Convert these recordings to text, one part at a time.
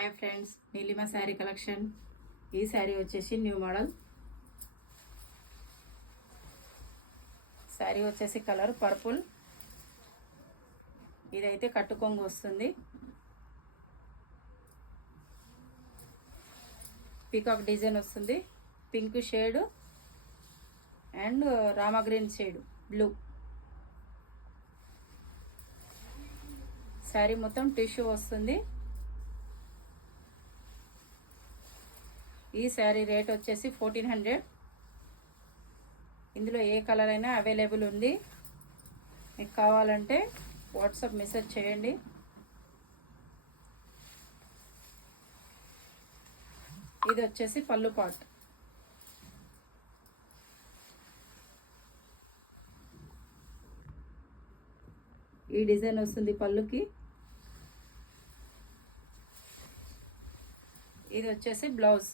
Hi friends, Neelima sari collection. ఈ శారీ వచ్చేసి new model. Sari వచ్చేసి కలర్ పర్పుల్. ఇదైతే కట్టుకొంగు వస్తుంది. పీకాక్ డిజైన్ వస్తుంది. Pink shade and Rama green shade blue. Sari మొత్తం టిష్యూ వస్తుంది. ఈ శారీ రేట్ వచ్చేసి 1400. ఇందులో ఏ కలర్ అయినా అవైలబుల్ ఉంది. మీకు కావాలంటే వాట్సాప్ మెసేజ్ చేయండి. ఇది వచ్చేసి పళ్ళు పార్ట్. ఈ డిజైన్ వస్తుంది పళ్ళుకి. ఇది వచ్చేసి బ్లౌజ్.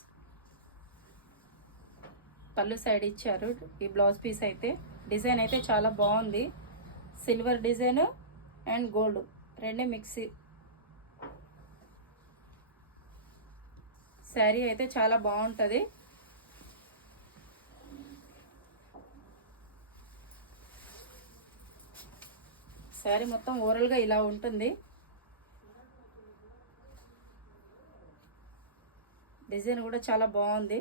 పళ్ళు సైడ్ ఇచ్చారు. ఈ బ్లౌజ్ పీస్ అయితే డిజైన్ అయితే చాలా బాగుంది. సిల్వర్ డిజైన్ అండ్ గోల్డ్ రెండే మిక్సీ. శారీ అయితే చాలా బాగుంటుంది. శారీ మొత్తం ఓవరాల్గా ఇలా ఉంటుంది. డిజైన్ కూడా చాలా బాగుంది.